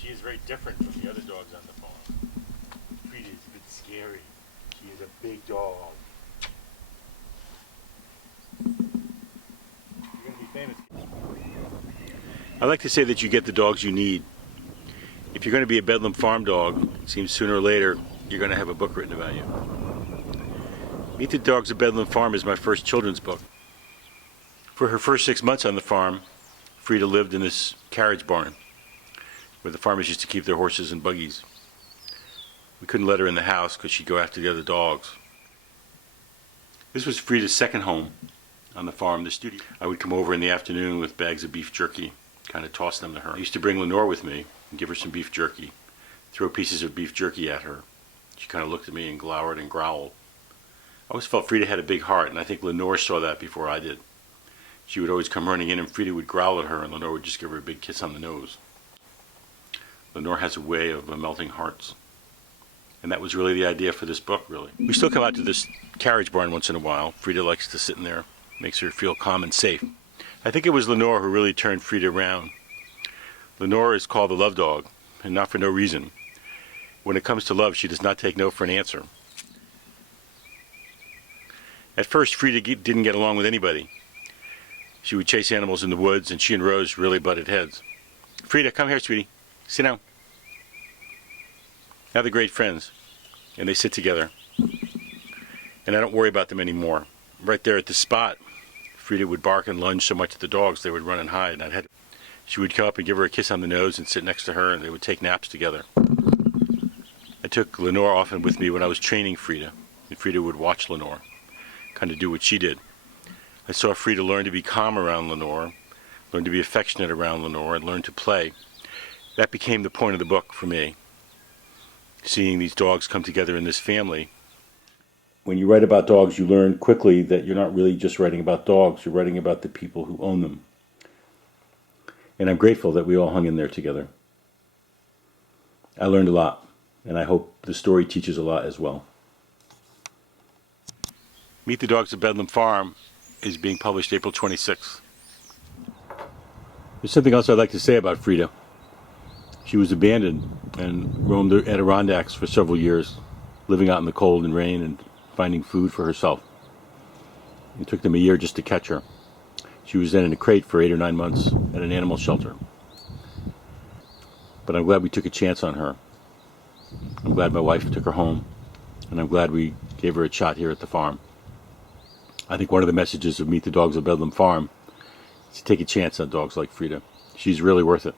She is very different from the other dogs on the farm. Frieda is a bit scary. She is a big dog. You're going to be famous. I like to say that you get the dogs you need. If you're going to be a Bedlam Farm dog, it seems sooner or later you're going to have a book written about you. Meet the Dogs of Bedlam Farm is my first children's book. For her first 6 months on the farm, Frieda lived in this carriage barn where the farmers used to keep their horses and buggies. We couldn't let her in the house because she'd go after the other dogs. This was Frieda's second home on the farm, the studio. I would come over in the afternoon with bags of beef jerky, kind of toss them to her. I used to bring Lenore with me and give her some beef jerky, throw pieces of beef jerky at her. She kind of looked at me and glowered and growled. I always felt Frieda had a big heart, and I think Lenore saw that before I did. She would always come running in and Frieda would growl at her and Lenore would just give her a big kiss on the nose. Lenore has a way of melting hearts. And that was really the idea for this book, really. We still come out to this carriage barn once in a while. Frieda likes to sit in there, makes her feel calm and safe. I think it was Lenore who really turned Frieda around. Lenore is called the love dog, and not for no reason. When it comes to love, she does not take no for an answer. At first, Frieda didn't get along with anybody. She would chase animals in the woods, and she and Rose really butted heads. Frieda, come here, sweetie. Sit down. Now they're great friends, and they sit together. And I don't worry about them anymore. Right there at the spot, Frieda would bark and lunge so much at the dogs they would run and hide. And she would come up and give her a kiss on the nose and sit next to her, and they would take naps together. I took Lenore often with me when I was training Frieda, and Frieda would watch Lenore, kind of do what she did. I saw Frieda learn to be calm around Lenore, learn to be affectionate around Lenore, and learn to play. That became the point of the book for me. Seeing these dogs come together in this family. When you write about dogs, you learn quickly that you're not really just writing about dogs, you're writing about the people who own them. And I'm grateful that we all hung in there together. I learned a lot, and I hope the story teaches a lot as well. Meet the Dogs of Bedlam Farm is being published April 26th. There's something else I'd like to say about Frieda. She was abandoned and roamed the Adirondacks for several years, living out in the cold and rain and finding food for herself. It took them a year just to catch her. She was then in a crate for 8 or 9 months at an animal shelter. But I'm glad we took a chance on her. I'm glad my wife took her home, and I'm glad we gave her a shot here at the farm. I think one of the messages of Meet the Dogs of Bedlam Farm is to take a chance on dogs like Frieda. She's really worth it.